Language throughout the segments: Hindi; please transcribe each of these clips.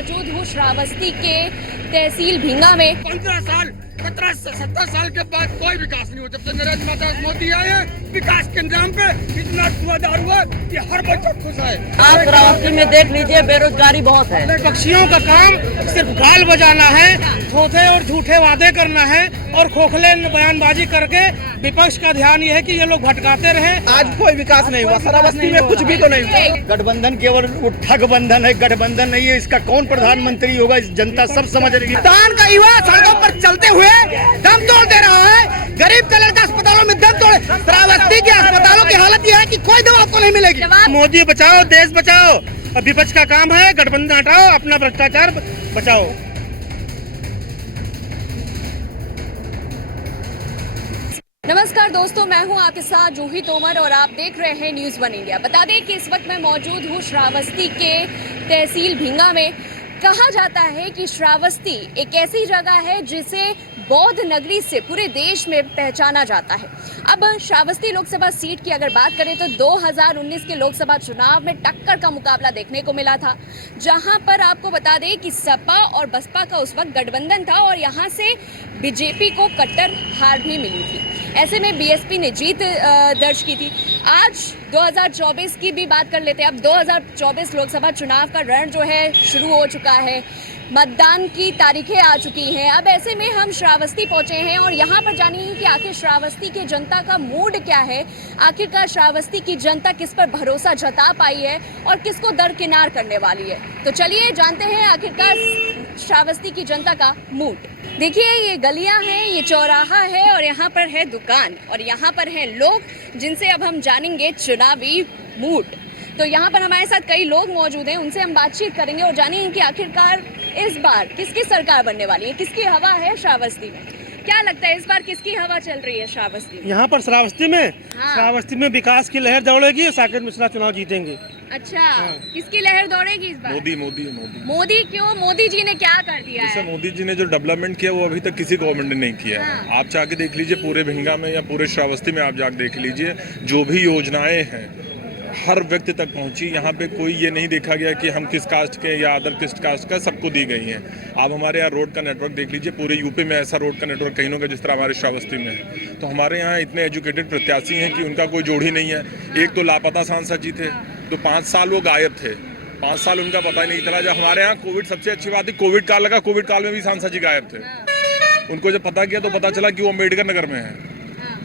मौजूद हूँ श्रावस्ती के तहसील भिंगा में। 17 साल के बाद कोई विकास नहीं हुआ। जब से नरेंद्र मोदी आए विकास के नाम पे इतना धुआंधार हुआ कि हर बच्चा खुश है। आप श्रावस्ती में देख लीजिए, बेरोजगारी बहुत है। पक्षियों का काम सिर्फ गाल बजाना है, थोथे और झूठे वादे करना है और खोखले बयानबाजी करके विपक्ष का ध्यान ये है कि ये लोग भटकाते रहे। आज कोई विकास नहीं हुआ श्रावस्ती में, कुछ भी तो नहीं हुआ। गठबंधन केवल ठग बंधन है, गठबंधन नहीं है। इसका कौन प्रधानमंत्री होगा इस जनता सब समझ रही है। हिंदुस्तान का युवा सड़कों पर चलते हुए दम तोड़ दे रहा है। गरीब कलर का अस्पतालों में दम तोड़े। श्रावस्ती के अस्पतालों की हालत यह है कि कोई दवा आपको नहीं मिलेगी। मोदी बचाओ, देश बचाओ। अब विपक्ष का काम है गठबंधन हटाओ, अपना भ्रष्टाचार बचाओ। नमस्कार दोस्तों, मैं हूं आपके साथ जूही तोमर और आप देख रहे हैं न्यूज़ 1 इंडिया। बता दें कि इस वक्त मैं मौजूद हूं श्रावस्ती के तहसील भिंगा में। कहा जाता है कि श्रावस्ती एक ऐसी जगह है जिसे बौद्ध नगरी से पूरे देश में पहचाना जाता है। अब श्रावस्ती लोकसभा सीट की अगर बात करें तो 2019 के लोकसभा चुनाव में टक्कर का मुकाबला देखने को मिला था, जहां पर आपको बता दें कि सपा और बसपा का उस वक्त गठबंधन था और यहां से बीजेपी को कट्टर हार भी मिली थी। ऐसे में बीएसपी ने जीत दर्ज की थी। आज 2024 की भी बात कर लेते हैं। अब 2024 लोकसभा चुनाव का रण जो है शुरू हो चुका है, मतदान की तारीखें आ चुकी हैं। अब ऐसे में हम श्रावस्ती पहुंचे हैं और यहाँ पर जानिए कि आखिर श्रावस्ती की जनता का मूड क्या है। आखिरकार श्रावस्ती की जनता किस पर भरोसा जता पाई है और किसको दरकिनार करने वाली है। तो चलिए जानते हैं आखिरकार श्रावस्ती की जनता का मूड। देखिए, ये गलियां हैं, ये चौराहा है और यहाँ पर है दुकान और यहाँ पर हैं लोग जिनसे अब हम जानेंगे चुनावी मूड। तो यहाँ पर हमारे साथ कई लोग मौजूद हैं, उनसे हम बातचीत करेंगे और जानेंगे कि आखिरकार इस बार किसकी सरकार बनने वाली है, किसकी हवा है श्रावस्ती में। क्या लगता है इस बार किसकी हवा चल रही है श्रावस्ती में? यहाँ पर श्रावस्ती में हाँ। श्रावस्ती में विकास की लहर दौड़ेगी और साकेत मिश्रा चुनाव जीतेंगे। अच्छा, किसकी लहर दौड़ेगी इस बार? मोदी क्यों? मोदी जी ने क्या कर दिया है? मोदी जी ने जो डेवलपमेंट किया वो अभी तक किसी गवर्नमेंट ने नहीं किया है। हाँ। आप जाके देख लीजिए पूरे भिंगा में या पूरे श्रावस्ती में, आप जाके देख लीजिए जो भी योजनाएं हैं हर व्यक्ति तक पहुंची। यहाँ पे कोई ये नहीं देखा गया कि हम किस कास्ट के या अदर किस कास्ट का, सबको दी गई हैं। आप हमारे यहाँ रोड का नेटवर्क देख लीजिए, पूरे यूपी में ऐसा रोड का नेटवर्क कहीं होगा जिस तरह हमारे श्रावस्ती में है। तो हमारे यहाँ इतने एजुकेटेड प्रत्याशी हैं कि उनका कोई जोड़ ही नहीं है। एक तो लापता सांसद जी थे, तो 5 साल वो गायब थे, 5 साल उनका पता ही नहीं चला। जब हमारे यहाँ कोविड, सबसे अच्छी बात है कोविड काल लगा, कोविड काल में भी सांसद जी गायब थे। उनको जब पता किया तो पता चला कि वो अम्बेडकर नगर में है।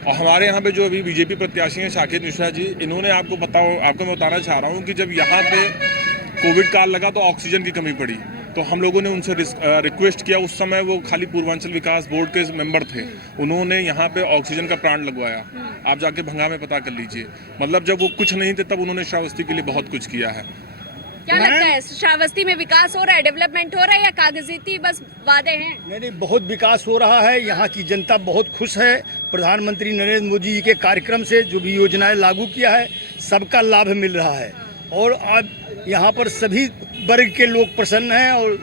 और हमारे यहाँ पे जो अभी बीजेपी प्रत्याशी हैं साकेत मिश्रा जी, इन्होंने आपको मैं बताना चाह रहा हूँ कि जब यहाँ पे कोविड काल लगा तो ऑक्सीजन की कमी पड़ी, तो हम लोगों ने उनसे रिक्वेस्ट किया। उस समय वो खाली पूर्वांचल विकास बोर्ड के मेंबर थे, उन्होंने यहाँ पे ऑक्सीजन का प्लांट लगवाया। आप जाके भंगा में पता कर लीजिए। मतलब जब वो कुछ नहीं थे तब उन्होंने श्रावस्ती के लिए बहुत कुछ किया है। क्या लगता है श्रावस्ती में विकास हो रहा है, डेवलपमेंट हो रहा है या कागजाती बस वादे हैं? नहीं, बहुत विकास हो रहा है। यहाँ की जनता बहुत खुश है। प्रधानमंत्री नरेंद्र मोदी जी के कार्यक्रम से जो भी योजनाएं लागू किया है सबका लाभ मिल रहा है और आज यहाँ पर सभी वर्ग के लोग प्रसन्न हैं और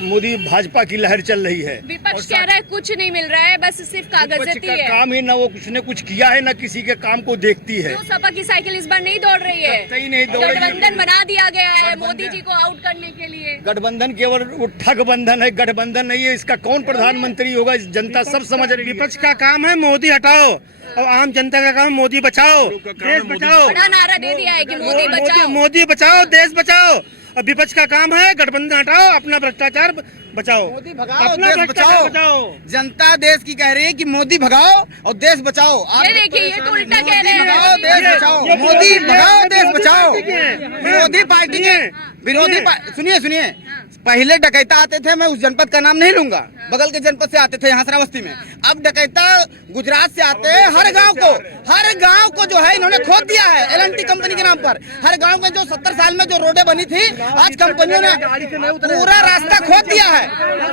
मोदी भाजपा की लहर चल रही है। विपक्ष कह रहा है कुछ नहीं मिल रहा है, बस सिर्फ कागजाती है। काम ही ना वो कुछ ने कुछ किया है, ना किसी के काम को देखती है। तो सपा की साइकिल इस बार नहीं दौड़ रही है, नहीं दौड़ रही है। गठबंधन बना दिया गया है मोदी जी को आउट करने के लिए। गठबंधन केवल ठग बंधन है, गठबंधन नहीं है। इसका कौन प्रधानमंत्री होगा इस जनता सब समझ रही है। विपक्ष का काम है मोदी हटाओ और आम जनता का काम मोदी बचाओ, देश बचाओ। बड़ा नारा दे दिया है कि मोदी बचाओ, मोदी बचाओ, देश बचाओ। अब विपक्ष का काम है गठबंधन हटाओ, अपना भ्रष्टाचार बचाओ, मोदी भगाओ, अपना देश भ्रष्टाचार बचाओ। जनता देश की कह रही है कि मोदी भगाओ और देश बचाओ। आप ये देखिए, ये तो उल्टा कह रहे भगाओ, हैं। देश बचाओ। मोदी भगाओ, देश बचाओ। विरोधी पार्टी के सुनिए पहले डकैता आते थे, मैं उस जनपद का नाम नहीं लूंगा, बगल के जनपद से आते थे यहाँ श्रावस्ती में। अब डकैता गुजरात से आते हैं। हर गांव को जो है इन्होंने खोद दिया है L&T कंपनी के नाम पर। हर गांव में जो 70 साल में जो रोडें बनी थी, आज कंपनियों ने पूरा रास्ता खोद दिया है।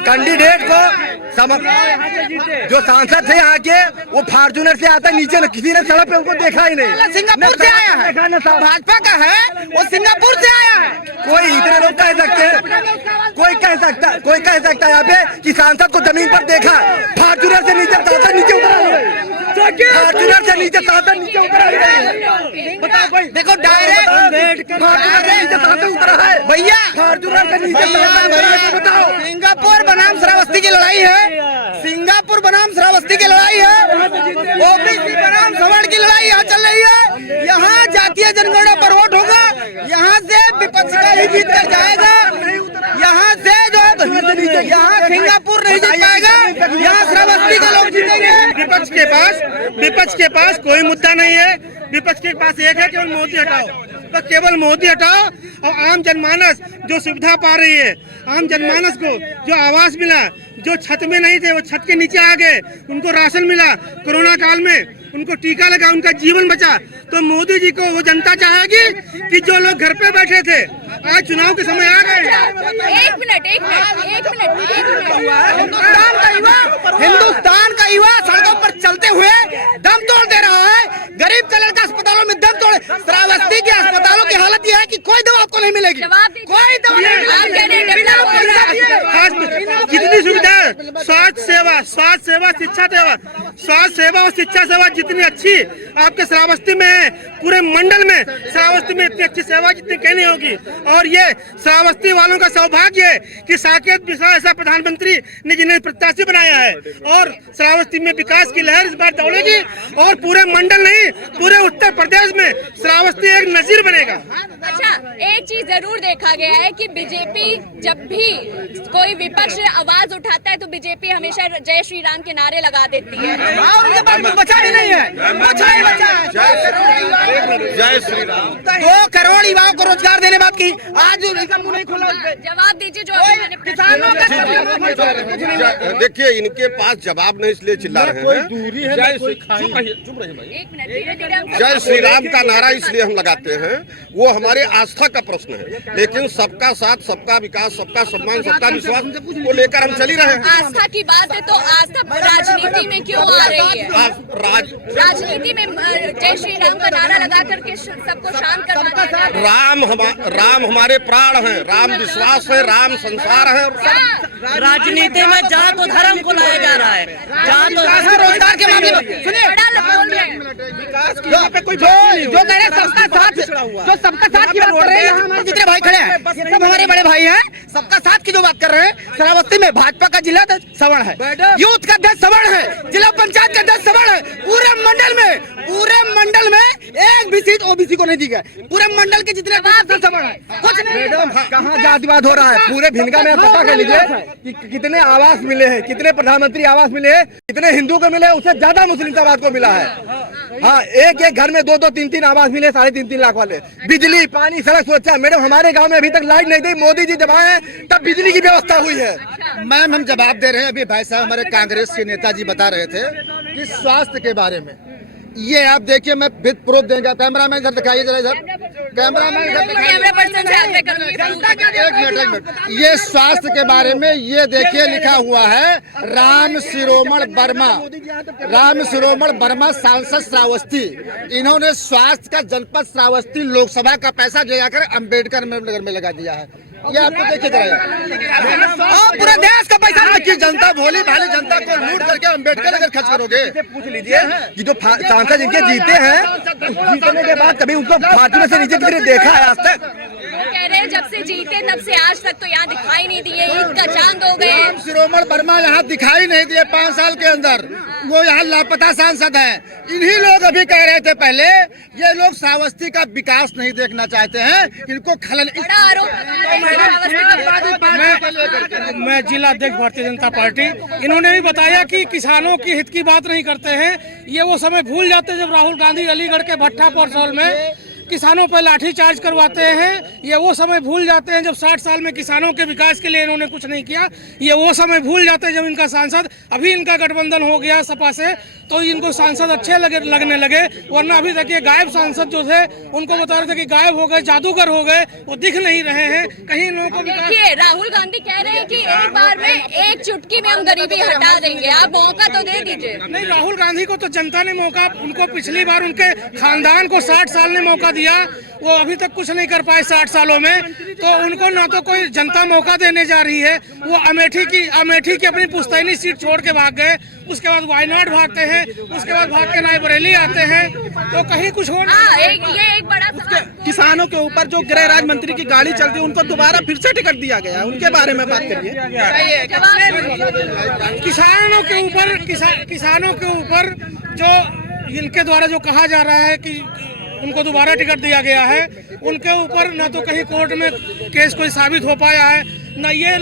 कैंडिडेट को जो सांसद थे यहाँ के, वो फॉर्च्यूनर से आता नीचे न किसी ने सड़क पे उनको देखा ही नहीं। सिंगापुर से आया है, भाजपा का है, वो सिंगापुर से आया है। कोई इतने लोग कह सकते हैं, कोई कह सकता है यहाँ पे कि सांसद को जमीन पर देखा, फॉर्च्यूनर से नीचे नीचे उतरा। फॉर्च्यूनर से नीचे साधन नीचे उतर आ गए। बताओ भाई, देखो डायरेक्ट नीचे साधन उतरा है भैया, फॉर्च्यूनर से नीचे साधन उतरा है। बताओ, सिंगापुर बनाम श्रावस्ती की लड़ाई है, सिंगापुर बनाम श्रावस्ती की लड़ाई है, ओबीसी बनाम सवर्ण की लड़ाई यहाँ चल रही है। यहाँ जातीय जनगणना पर वोट होगा, यहाँ से विपक्ष का ही जीत कर जाएगा, यहाँ से जो यहाँ सिंगापुर नहीं जीत पाएगा, यहाँ श्रावस्ती के लोग जीतेंगे। विपक्ष के पास कोई मुद्दा नहीं है। विपक्ष के पास एक है, केवल मोदी हटाओ, तो केवल मोदी हटाओ और आम जनमानस जो सुविधा पा रही है, आम जनमानस को जो आवास मिला, जो छत में नहीं थे वो छत के नीचे आ गए, उनको राशन मिला, कोरोना काल में उनको टीका लगा, उनका जीवन बचा, तो मोदी जी को वो जनता चाहेगी कि जो लोग घर पे बैठे थे आज चुनाव के समय आ गए। एक मिनट हिंदुस्तान का युवा सड़कों पर चलते हुए दम तोड़ दे रहा है। गरीब कलर का अस्पतालों में दम तोड़, श्रावस्ती के अस्पतालों की हालत यह है कि कोई दवा आपको नहीं मिलेगी, कोई दवा नहीं मिलेगी। जितनी सुविधा है, स्वास्थ्य सेवा, स्वास्थ्य सेवा और शिक्षा सेवा जितनी अच्छी आपके श्रावस्ती में है, पूरे मंडल में श्रावस्ती में इतनी अच्छी सेवा जितनी कहीं नहीं होगी। और ये श्रावस्ती वालों का सौभाग्य है कि साकेत मिश्रा ऐसा प्रधानमंत्री ने जिन्हें प्रत्याशी बनाया है, और श्रावस्ती में विकास की लहर इस बार दौड़ेगी, और पूरे मंडल नहीं पूरे उत्तर प्रदेश में श्रावस्ती एक नजीर बनेगा। अच्छा, एक चीज जरूर देखा गया है कि बीजेपी जब भी कोई विपक्ष आवाज उठाता है तो बीजेपी हमेशा जय श्री राम के नारे लगा देती है। उनके पास कुछ बचा ही नहीं है, कुछ नहीं बचा है। जय श्री राम। 2 करोड़ युवाओं को रोजगार देने बात की, आज उनका मुंह नहीं खुला। जवाब दीजिए जो अभी मैंने किसानों का देखिए, इनके पास जवाब नहीं इसलिए चिल्ला रहे हैं। एक मिनट, धीरे धीरे हम जय श्री राम का नारा इसलिए हम लगाते हैं, वो हमारे आस्था का प्रश्न है, लेकिन सबका साथ, सबका विकास, सबका सम्मान, सबका विश्वास को लेकर हम चल ही रहे हैं। आस्था की बात है तो आस्था राजनीति में क्यों आ रही है? राजनीति में जय श्री राम का नारा लगा करके सबको शांत करना चाहता है। राम हमारे प्राण हैं, राम विश्वास है, राम संसार है। राजनीति में जात और धर्म को लाया जा रहा है। जात और रोजगार के मामले में सुनिए, बोल रहे हैं जो कह रहे हैं सबका साथ, जो सबका साथ की बात कर रहे हैं, यहाँ हमारे जितने भाई खड़े हैं ये सब हमारे बड़े भाई हैं। सबका साथ की जो बात कर रहे हैं, श्रावस्ती में भाजपा का जिला अध्यक्ष सवर्ण है, यूथ का अध्यक्ष सवर्ण है, जिला पंचायत का अध्यक्ष सवर्ण है। पूरे मंडल में एक भी सीट ओबीसी को नहीं दी गई। पूरे मंडल के जितने सवर्ण है, कुछ नहीं। कहाँ जातिवाद हो रहा है? पूरे भिनगा में आप पता कर लीजिए कि कितने आवास मिले हैं, कितने प्रधानमंत्री आवास मिले हैं, कितने हिंदू को मिले, उससे ज्यादा मुस्लिम समाज को मिला है। हाँ, एक घर में 2-2, 3-3 आवास मिले, 3.5 लाख वाले। बिजली, पानी, सड़क सुरक्षा। मैडम, हमारे गांव में अभी तक लाइट नहीं दी, मोदी जी जब आए तब बिजली की व्यवस्था हुई है। मैम, हम जवाब दे रहे हैं। अभी भाई साहब हमारे कांग्रेस के नेताजी बता रहे थे कि स्वास्थ्य के बारे में, ये आप देखिए, मैं विद प्रूफ देंगे। कैमरामैन इधर दिखाइए जरा, इधर कैमरामैन इधर दिखाइए। एक मिनट, ये स्वास्थ्य के बारे में ये देखिए लिखा हुआ है, राम शिरोमण वर्मा सांसद श्रावस्ती। इन्होंने स्वास्थ्य का जनपद श्रावस्ती लोकसभा का पैसा जो जाकर अम्बेडकर नगर में लगा दिया है। ये आपको देखिए जरा, पूरे देश का पैसा की जनता, भोली भाली जनता को लूट करके अम्बेडकर नगर खर्च करोगे। पूछ लीजिए कि जो सांसद जिनके जीते हैं, जीतने के बाद कभी उनको फार्चूनर से नीचे किसी ने देखा है आज तक? कह रहे हैं जब से जीते तब से आज तक तो यहाँ दिखाई नहीं दिए, ईद का चांद हो गए। राम शिरोमण वर्मा यहाँ दिखाई नहीं दिए 5 साल के अंदर, वो यहाँ लापता सांसद है। इन्हीं लोग अभी कह रहे थे पहले, ये लोग श्रावस्ती का विकास नहीं देखना चाहते हैं, इनको खलन। बड़ा आरोप मैं जिला अध्यक्ष भारतीय जनता पार्टी, इन्होंने भी बताया कि किसानों की हित की बात नहीं करते हैं। ये वो समय भूल जाते हैं जब राहुल गांधी अलीगढ़ के भट्टा परसौल में किसानों पर लाठीचार्ज करवाते हैं। ये वो समय भूल जाते हैं जब 60 साल में किसानों के विकास के लिए इन्होंने कुछ नहीं किया। ये वो समय भूल जाते हैं जब इनका सांसद, अभी इनका गठबंधन हो गया सपा से, तो इनको सांसद अच्छे लगने लगे। वरना अभी तक ये गायब सांसद जो थे उनको बता रहे थे कि गायब हो गए, जादूगर हो गए, वो दिख नहीं रहे हैं कहीं। लोगों को देखिए, राहुल गांधी कह रहे हैं कि एक बार में एक चुटकी में हम गरीबी हटा देंगे, आप मौका तो दे दीजिए। नहीं, राहुल गांधी को तो जनता ने मौका, उनको पिछली बार उनके खानदान को 60 साल ने मौका दिया, वो अभी तक कुछ नहीं कर पाए 60 सालों में। तो उनको ना तो कोई जनता मौका देने जा रही है। वो अमेठी की अपनी पुश्तैनी सीट छोड़ के भाग गए, उसके बाद वायनाड भागते हैं, उसके बाद भाग के रायबरेली आते हैं। तो कहीं कुछ हो ये एक बड़ा सवाल। किसानों के ऊपर जो गृह राज्य मंत्री की गाड़ी चलती है, उनको दोबारा फिर से टिकट दिया गया है, उनके बारे में बात करिए। किसानों के ऊपर जो इनके द्वारा जो कहा जा रहा है कि उनको दोबारा टिकट दिया गया है, उनके ऊपर ना तो कहीं कोर्ट में केस कोई साबित हो पाया है, ना ये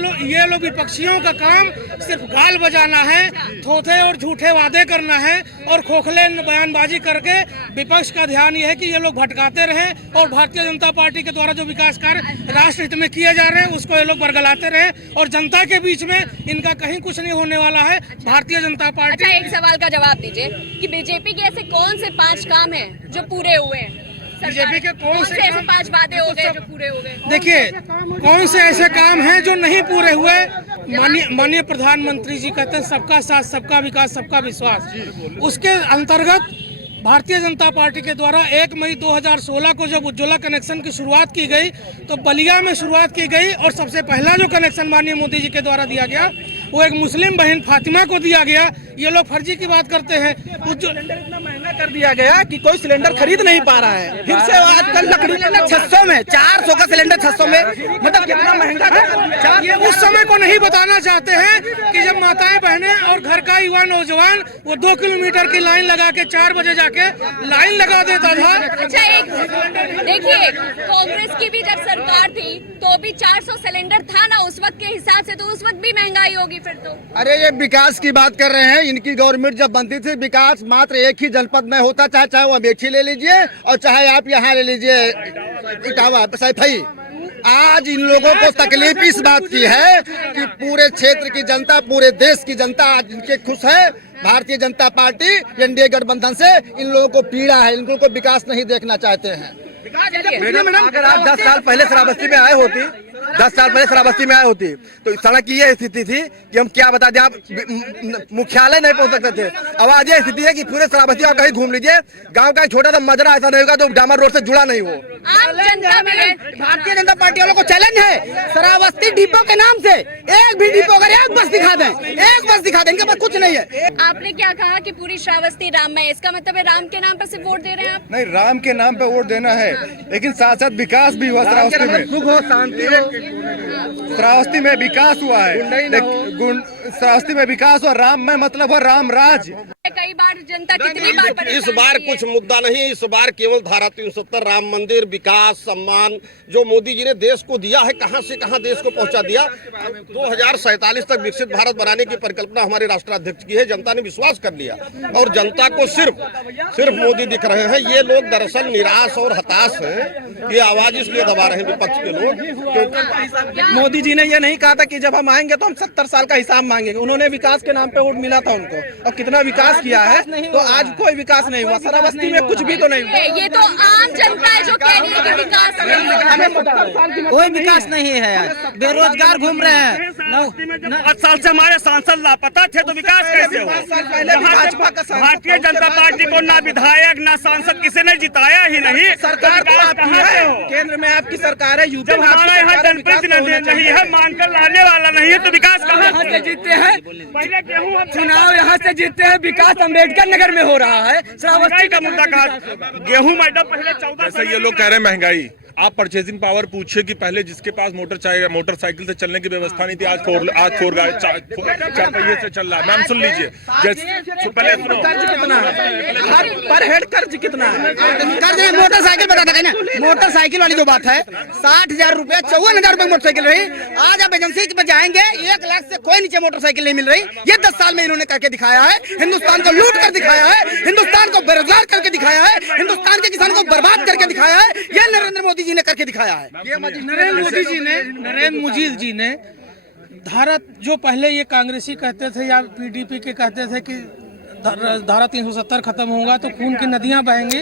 लोग विपक्षियों का काम सिर्फ गाल बजाना है, थोथे और झूठे वादे करना है और खोखले बयानबाजी करके विपक्ष का ध्यान ये है कि ये लोग भटकाते रहें और भारतीय जनता पार्टी के द्वारा जो विकास कार्य राष्ट्र हित में किए जा रहे हैं उसको ये लोग बरगलाते रहे और जनता के बीच में इनका कहीं कुछ नहीं होने वाला है। भारतीय जनता पार्टी। अच्छा, एक सवाल का जवाब दीजिए कि बीजेपी के ऐसे कौन से 5 काम हैं जो पूरे हुए हैं? बीजेपी के कौन से ऐसे 5 वादे हो गए जो पूरे हो गए? देखिए, कौन से ऐसे काम हैं जो नहीं पूरे हुए? माननीय प्रधानमंत्री जी कहते हैं सबका साथ, सबका विकास, सबका विश्वास। उसके अंतर्गत भारतीय जनता पार्टी के द्वारा 1 मई 2016 को जब उज्ज्वला कनेक्शन की शुरुआत की गई तो बलिया में शुरुआत की गई और सबसे पहला जो कनेक्शन माननीय मोदी जी के द्वारा दिया गया वो एक मुस्लिम बहन फातिमा को दिया गया। ये लोग फर्जी की बात करते हैं। सिलेंडर इतना महंगा कर दिया गया कि कोई सिलेंडर खरीद नहीं पा रहा है। फिर से आजकल लकड़ी 600 में 400 का सिलेंडर 600 में, मतलब कितना महंगा। ये उस समय को नहीं बताना चाहते हैं कि जब माताएं बहनें और घर का युवा नौजवान वो 2 किलोमीटर की लाइन लगा के 4 बजे जाके लाइन लगा देता था। अच्छा, एक देखिए, कांग्रेस की भी जब सरकार थी तो भी 400 सिलेंडर था ना उस वक्त के हिसाब से, तो उस वक्त भी महंगाई होगी फिर तो। अरे ये विकास की बात कर रहे हैं। इनकी गवर्नमेंट जब बनती थी विकास मात्र एक ही जनपद में होता, चाहे वो अमेठी ले लीजिए और चाहे आप यहाँ ले लीजिए इटावा सैफई। आज इन लोगों को तकलीफ इस बात की है कि पूरे क्षेत्र की जनता, पूरे देश की जनता आज इनके खुश है। भारतीय जनता पार्टी एनडीए गठबंधन से इन लोगों को पीड़ा है, इन लोगों को विकास नहीं देखना चाहते हैं। मैडम, अगर आप 10 साल पहले श्रावस्ती में आए होती, 10 साल पहले श्रावस्ती में आए होती तो सड़क की ये स्थिति थी कि हम क्या बता दें, आप मुख्यालय नहीं पहुंच सकते थे। अब आज ये स्थिति है कि पूरे श्रावस्ती आप कहीं घूम लीजिए, गांव का छोटा सा मजरा ऐसा नहीं होगा तो डामर रोड से जुड़ा नहीं हो। भारतीय जनता पार्टी वालों को चैलेंज है, श्रावस्ती डिपो के नाम से एक भी डिपो अगर एक बस दिखा दें, एक बस दिखा दें, इनके पास कुछ नहीं है। आपने क्या कहा कि पूरी श्रावस्ती राममय, इसका मतलब है राम के नाम पर सिर्फ वोट दे रहे हैं आप? नहीं, राम के नाम पे वोट देना है, लेकिन साथ साथ विकास भी हुआ श्रावस्ती में। सुख हो, शांति हो। श्रावस्ती में विकास हुआ है, श्रावस्ती में विकास और राम में मतलब है राम राज। कई बार जनता कितनी बार इस बार कुछ मुद्दा नहीं, इस बार केवल धारा 370, राम मंदिर, विकास, सम्मान जो मोदी जी ने देश को दिया है, कहां से कहां देश को पहुंचा दिया। 2047 तक विकसित भारत बनाने की परिकल्पना हमारे राष्ट्राध्यक्ष की है। जनता ने विश्वास कर लिया और जनता को सिर्फ मोदी दिख रहे हैं। ये लोग दरअसल निराश और हताश हैं। ये आवाज इसलिए दबा रहे हैं विपक्ष के लोग। मोदी जी ने ये नहीं कहा था कि जब हम आएंगे तो हम 70 साल का हिसाब मांगेंगे। उन्होंने विकास के नाम पे वोट मिला था उनको, और कितना विकास किया है, तो आज कोई विकास नहीं हुआ। श्रावस्ती में कुछ भी तो नहीं हुआ। ये तो आम जनता है जो कह रही है कि विकास नहीं। कोई विकास नहीं है। आज बेरोजगार घूम रहे हैं। 5 साल से हमारे सांसद लापता थे तो विकास कैसे हो? भारतीय जनता पार्टी को ना विधायक ना सांसद किसी ने जिताया ही नहीं। सरकार तो आपकी है, केंद्र में आपकी सरकार है, यूपी जब हमारे यहाँ जनप्रतिनिधि नहीं है, मानकर लाने वाला नहीं है, तो विकास कहाँ से जीतते हैं? पहले गेहूँ चुनाव यहाँ से जीतते हैं, विकास अम्बेडकर नगर में हो रहा है। श्रावस्ती का मुद्दा कहा, गेहूँ मैडम पहले 14। जैसे ये लोग कह रहे हैं महंगाई, आप परचेजिंग पावर पूछिए कि पहले जिसके पास मोटरसाइकिल से चलने की व्यवस्था नहीं थी, आज फोर गाड़ी 4 पहिए से चल रहा है। मैम सुन लीजिए, पहले सुनो, कर्ज कितना है, पर हेड कर्ज कितना है? कर्ज मोटरसाइकिल बता देना, मोटरसाइकिल वाली जो बात है 60,000 रुपया 54,000 रुपए मोटरसाइकिल रही। आज आप एजेंसी पे जाएंगे 1 लाख से कोई नीचे मोटरसाइकिल नहीं मिल रही। ये 10 साल में इन्होंने करके दिखाया है, हिंदुस्तान को लूट कर दिखाया है, हिंदुस्तान को बेरोजगार करके दिखाया है, हिंदुस्तान के किसानों को बर्बाद करके दिखाया है। ये नरेंद्र मोदी जी ने करके दिखाया है। नरेंद्र मोदी जी ने धारा, जो पहले ये कांग्रेसी कहते थे या पीडीपी के कहते थे कि धारा 370 खत्म होगा तो खून की नदियां बहेंगी,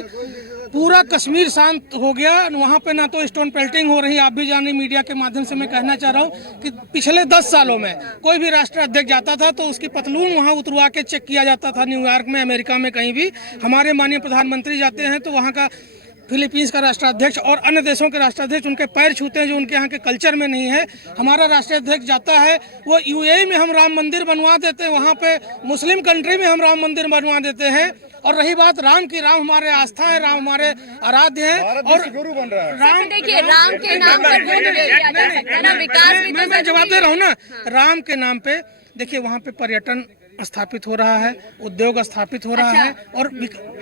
पूरा कश्मीर शांत हो गया। वहाँ पे ना तो स्टोन पेल्टिंग हो रही, आप भी जाने, मीडिया के माध्यम से मैं कहना चाह रहा हूँ कि पिछले 10 सालों में कोई भी राष्ट्राध्यक्ष जाता था तो उसकी पतलून वहाँ उतरवा के चेक किया जाता था। न्यूयॉर्क में, अमेरिका में, कहीं भी हमारे माननीय प्रधानमंत्री जाते हैं तो वहाँ का फिलीपींस का राष्ट्राध्यक्ष और अन्य देशों के राष्ट्राध्यक्ष उनके पैर छूते हैं, जो उनके यहाँ के कल्चर में नहीं है। हमारा राष्ट्राध्यक्ष जाता है, वो यूएई में हम राम मंदिर बनवा देते हैं, वहाँ पे मुस्लिम कंट्री में हम राम मंदिर बनवा देते हैं। और रही बात राम की, राम हमारे आस्था है, राम हमारे आराध्य है। और गुरु बन रहा है। राम देखिए, राम के नाम पर वोट नहीं दिया जा सकता ना, विकास भी तो मैं जवाब दे रहा हूँ ना। राम के नाम पे देखिए वहाँ पे पर्यटन स्थापित हो रहा है, उद्योग स्थापित हो रहा है, और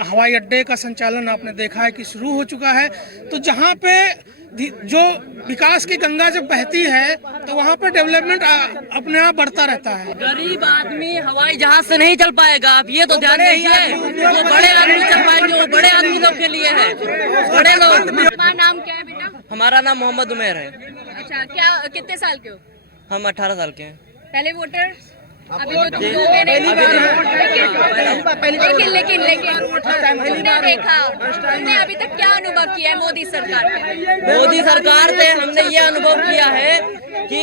हवाई अड्डे का संचालन आपने देखा है कि शुरू हो चुका है। तो जहाँ पे जो विकास की गंगा जब बहती है तो वहाँ पे डेवलपमेंट अपने आप बढ़ता रहता है। गरीब आदमी हवाई जहाज से नहीं चल पाएगा, आप ये तो ध्यान दीजिए। वो बड़े आदमी चल पाएंगे, वो बड़े आदमी लोग के लिए है, बड़े लोग। तुम्हारा नाम क्या है बेटा? हमारा नाम मोहम्मद उमेर है। अच्छा, क्या कितने साल के हो? हम 18 साल के हैं। पहले वोटर? अभी तो तुम लोग हैं नहीं। लेकिन तुमने देखा, तुमने अभी तक क्या अनुभव किया है मोदी सरकार पे? मोदी सरकार से हमने ये अनुभव किया है कि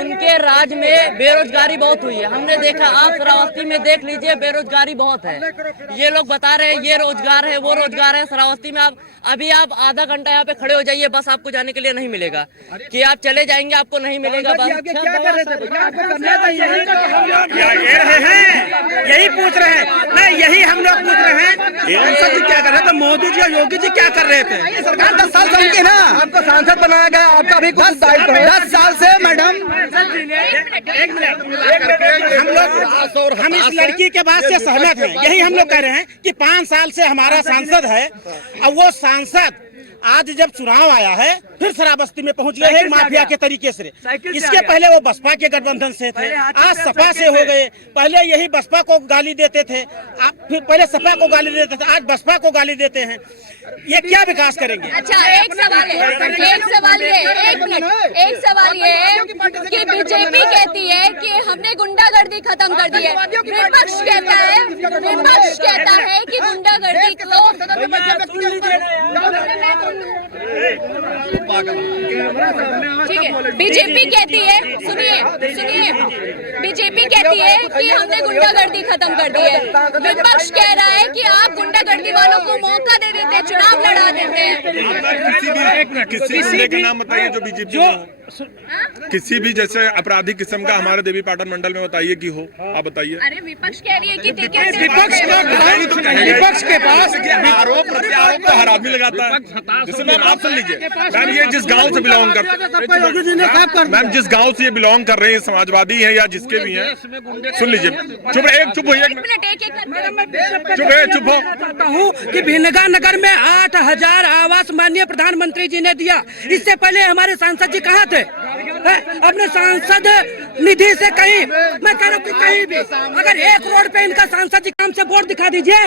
उनके राज में बेरोजगारी बहुत हुई है। हमने देखा, आप श्रावस्ती में देख लीजिए, बेरोजगारी बहुत है। ये लोग बता रहे हैं ये रोजगार है, वो रोजगार है। श्रावस्ती में आप आधा घंटा यहाँ पे खड़े हो जाइए, बस आपको जाने के लिए नहीं मिलेगा। कि आप चले जाएंगे आपको नहीं मिलेगा बस। यही पूछ रहे हैं ना, यही हम लोग पूछ रहे हैं सांसद जी क्या कर रहे थे, मोदी जी और योगी जी क्या कर रहे थे? सरकार 10 साल से उनकी ना, आपको सांसद बनाया गया, आपका भी 10 साल से मैडम। हम इस लड़की के बात से सहमत हैं। यही हम लोग कह रहे हैं कि 5 साल से हमारा सांसद है, और वो सांसद आज जब चुनाव आया है फिर श्रावस्ती में पहुंच गए हैं माफिया के तरीके से। इसके पहले वो बसपा के गठबंधन से थे, आज सपा से हो गए। पहले यही बसपा को गाली देते थे, फिर पहले सपा को गाली देते थे, आज बसपा को गाली देते हैं। ये क्या विकास करेंगे? अच्छा, एक सवाल ये है कि बीजेपी कहती है कि हमने गुंडागर्दी खत्म कर दी है, विपक्ष कहता है कि गुंडागर्दी को ठीक है। बीजेपी कहती है, सुनिए, बीजेपी कहती है कि हमने गुंडागर्दी खत्म कर दी है, विपक्ष कह रहा है कि आप गुंडागर्दी वालों को मौका दे देते हैं, चुनाव लड़ा देते हैं। किसी गुंडे का नाम बताइए जो बीजेपी में हो, किसी भी जैसे आपराधिक किस्म का हमारे देवी पाटन मंडल में बताइए कि हो, आप बताइए। अरे विपक्ष कह रही है कि विपक्ष के पास आरोप प्रत्यारोप तो हर आदमी लगाता है। जैसे मैम आप सुन लीजिए, मैम ये जिस गांव से बिलोंग करते, मैम जिस गांव से ये बिलोंग कर रहे हैं, समाजवादी हैं या जिसके भी हैं, सुन लीजिए, चुप हो। चाहता हूँ कि भिनगा नगर में 8,000 आवास माननीय प्रधानमंत्री जी ने दिया। इससे पहले हमारे सांसद जी कहाँ थे? अपने सांसद निधि से कहीं, मैं कह रहा हूँ कि कहीं भी अगर एक रोड पे इनका सांसद जी काम से बोर्ड दिखा दीजिए।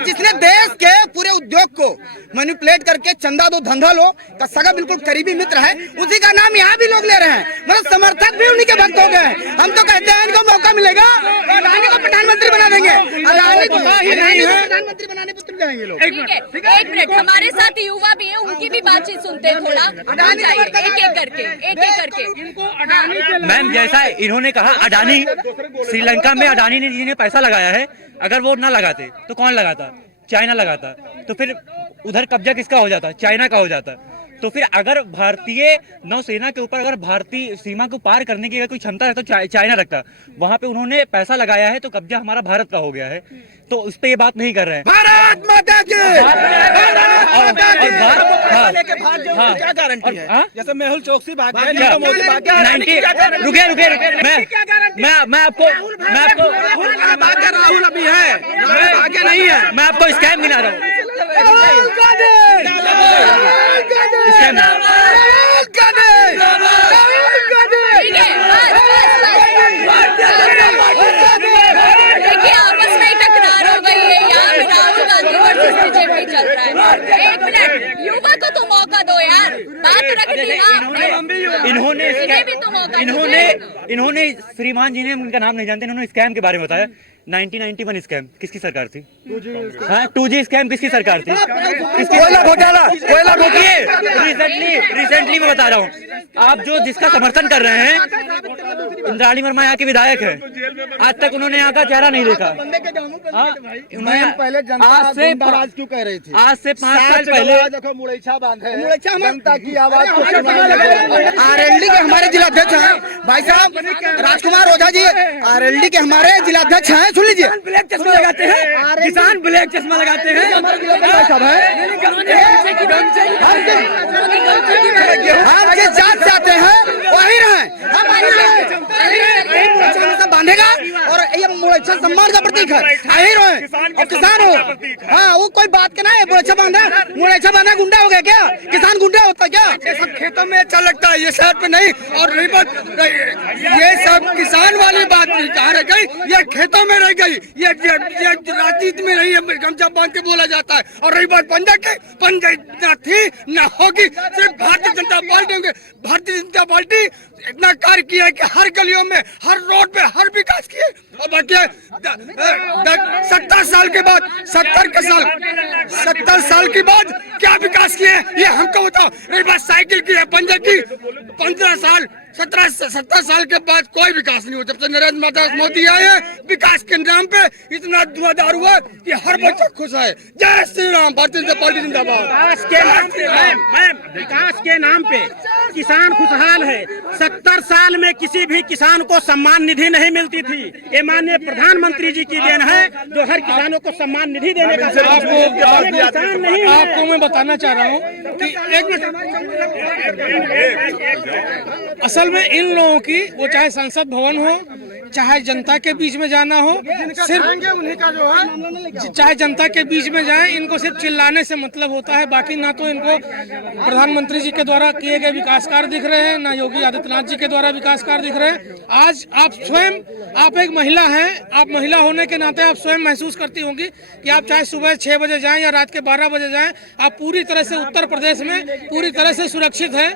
जिसने देश के पूरे उद्योग को मैनिपुलेट करके चंदा दो धंधा लो का सगा बिल्कुल करीबी मित्र है, उसी का नाम यहाँ भी लोग ले रहे हैं। मतलब समर्थक भी उन्हीं के भक्त हो गए। हम तो कहते हैं इनको मौका मिलेगा, अडानी को प्रधानमंत्री बना देंगे। अडानी को प्रधानमंत्री बनाने पर तुम जाएंगे लोग। ठीक है, एक मिनट, हमारे साथ युवा भी हैं, उनकी भी बातचीत सुनते हैं थोड़ा। एक करके। मैम जैसा इन्होंने कहा, अडानी, श्रीलंका में अडानी जी ने पैसा लगाया है, अगर वो ना लगाते तो कौन लगाता? चाइना लगाता। तो फिर उधर कब्जा किसका हो जाता? चाइना का हो जाता। तो फिर अगर भारतीय नौसेना के ऊपर अगर भारतीय सीमा को पार करने की अगर कोई क्षमता रखता तो चाइना रखता। वहां पे उन्होंने पैसा लगाया है तो कब्जा हमारा भारत का हो गया है। तो उस पे ये बात नहीं कर रहे हैं। भारत माता की क्या गारंटी है? जैसे मेहुल चौकसी भाग गया, मोदी भाग गया। रुके मैं आपको राहुल अभी है, आगे नहीं है। मैं आपको स्कैम गिना रहा हूँ। देखिए आपस में टकरार हो गई है, यहाँ पे राहुल गांधी वर्सेस बीजेपी चल रहा है। एक मिनट, युवा को तो मौका दो यार, बात रखनी ना। इन्होंने श्रीमान जी ने, उनका नाम नहीं जानते, इन्होंने स्कैम के बारे में बताया। 1991 स्कैम किसकी सरकार थी? 2G स्कैम किसकी सरकार थी? कोयला घोटाला। रिसेंटली मैं बता रहा हूँ, आप जो जिसका समर्थन कर रहे हैं इंद्राणी वर्मा यहाँ के विधायक है, आज तक उन्होंने यहाँ का चेहरा नहीं देखा। पहले जनता आज से गुंडाराज क्यों कह रही थी? आज से 5 साल पहले देखो मुरैछा बांध है, जनता की आवाज को आरएलडी के हमारे जिलाध्यक्ष हैं भाई साहब राजकुमार ओझा जी, आरएलडी के हमारे जिलाध्यक्ष हैं। सुन लीजिए, ब्लैक चश्मा लगाते हैं, किसान ब्लैक चश्मा लगाते हैं। हम जिस जात से आते हैं वही रहे, हम बांधेगा और ये मुरैछा सम्मान का प्रतीक है। यही रहे और किसान हो, हाँ वो कोई बात के ना है। मुरैछा बांधा गुंडा हो गया क्या? किसान गुंडा होता क्या? ये सब खेतों में अच्छा लगता है, ये शहर पे नहीं। और रही बात, ये सब किसान वाली बात कहाँ रह गई? ये खेतों में रह गई, ये राजनीति में नहीं है, गमछा बांध के बोला जाता है। और रही बात पंजाब की, पंजाब ना थी ना होगी, सिर्फ भारतीय जनता पार्टी होंगे। भारतीय जनता पार्टी इतना कार्य किया है कि हर गलियों में, हर रोड पे, हर विकास किए। और बाकी 70 साल के बाद, 70 साल के बाद क्या विकास किए ये हमको बताओ। रही बात साइकिल की है, पंजाब की 15 साल 17 साल के बाद कोई विकास नहीं हुआ। जब से नरेंद्र मोदी आए हैं, विकास के नाम पे इतना धुआंधार हुआ कि हर बच्चा खुश है। जय श्री राम, भारतीय जनता पार्टी जिंदाबाद। विकास के नाम पे किसान खुशहाल है। 70 साल में किसी भी किसान को सम्मान निधि नहीं मिलती थी। ये माननीय प्रधानमंत्री जी की देन है, जो हर किसानों को सम्मान निधि देने का किसान नहीं है। आपको मैं बताना चाह रहा हूँ कि एक मिनट, असल में इन लोगों की, वो चाहे संसद भवन हो, चाहे जनता के बीच में जाना हो, सिर्फ उन्हीं का जो है, चाहे जनता के बीच में जाए, इनको सिर्फ चिल्लाने से मतलब होता है। बाकी ना तो इनको प्रधानमंत्री जी के द्वारा किए गए विकास कार्य दिख रहे हैं, ना योगी आदित्यनाथ जी के द्वारा विकास कार्य दिख रहे हैं। आज आप स्वयं, आप एक महिला हैं, आप महिला होने के नाते आप स्वयं महसूस करती होंगी कि आप चाहे सुबह 6 बजे जाएं या रात के 12 बजे जाएं, आप पूरी तरह से उत्तर प्रदेश में पूरी तरह से सुरक्षित है।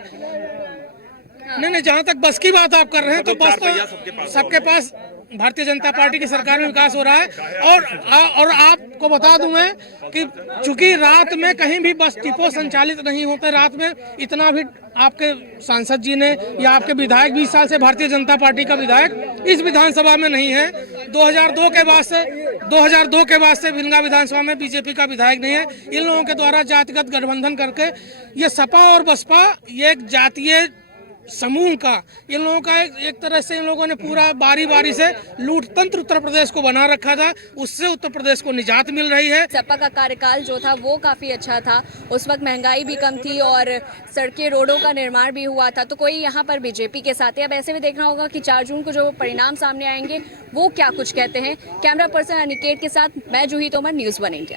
नहीं, जहाँ तक बस की बात आप कर रहे हैं, तो बस तो सबके पास भारतीय जनता पार्टी की सरकार में विकास हो रहा है। और आपको बता दूं मैं कि चूंकि रात में कहीं भी बस डिपो संचालित नहीं होते, रात में इतना भी आपके सांसद जी ने या आपके विधायक 20 साल से भारतीय जनता पार्टी का विधायक इस विधानसभा में नहीं है। 2002 के बाद से भिलगा विधानसभा में बीजेपी का विधायक नहीं है। इन लोगों के द्वारा जातिगत गठबंधन करके ये सपा और बसपा, ये एक जातीय समूह का, इन लोगों का एक तरह से इन लोगों ने पूरा बारी बारी से लूट तंत्र उत्तर प्रदेश को बना रखा था। उससे उत्तर प्रदेश को निजात मिल रही है। सपा का कार्यकाल जो था वो काफ़ी अच्छा था, उस वक्त महंगाई भी कम थी और सड़कें रोडों का निर्माण भी हुआ था। तो कोई यहाँ पर बीजेपी के साथ है। अब ऐसे में देखना होगा कि 4 जून को जो परिणाम सामने आएंगे वो क्या कुछ कहते हैं। कैमरा पर्सन अनिकेत के साथ मैं जूही तोमर, न्यूज़ 1 इंडिया।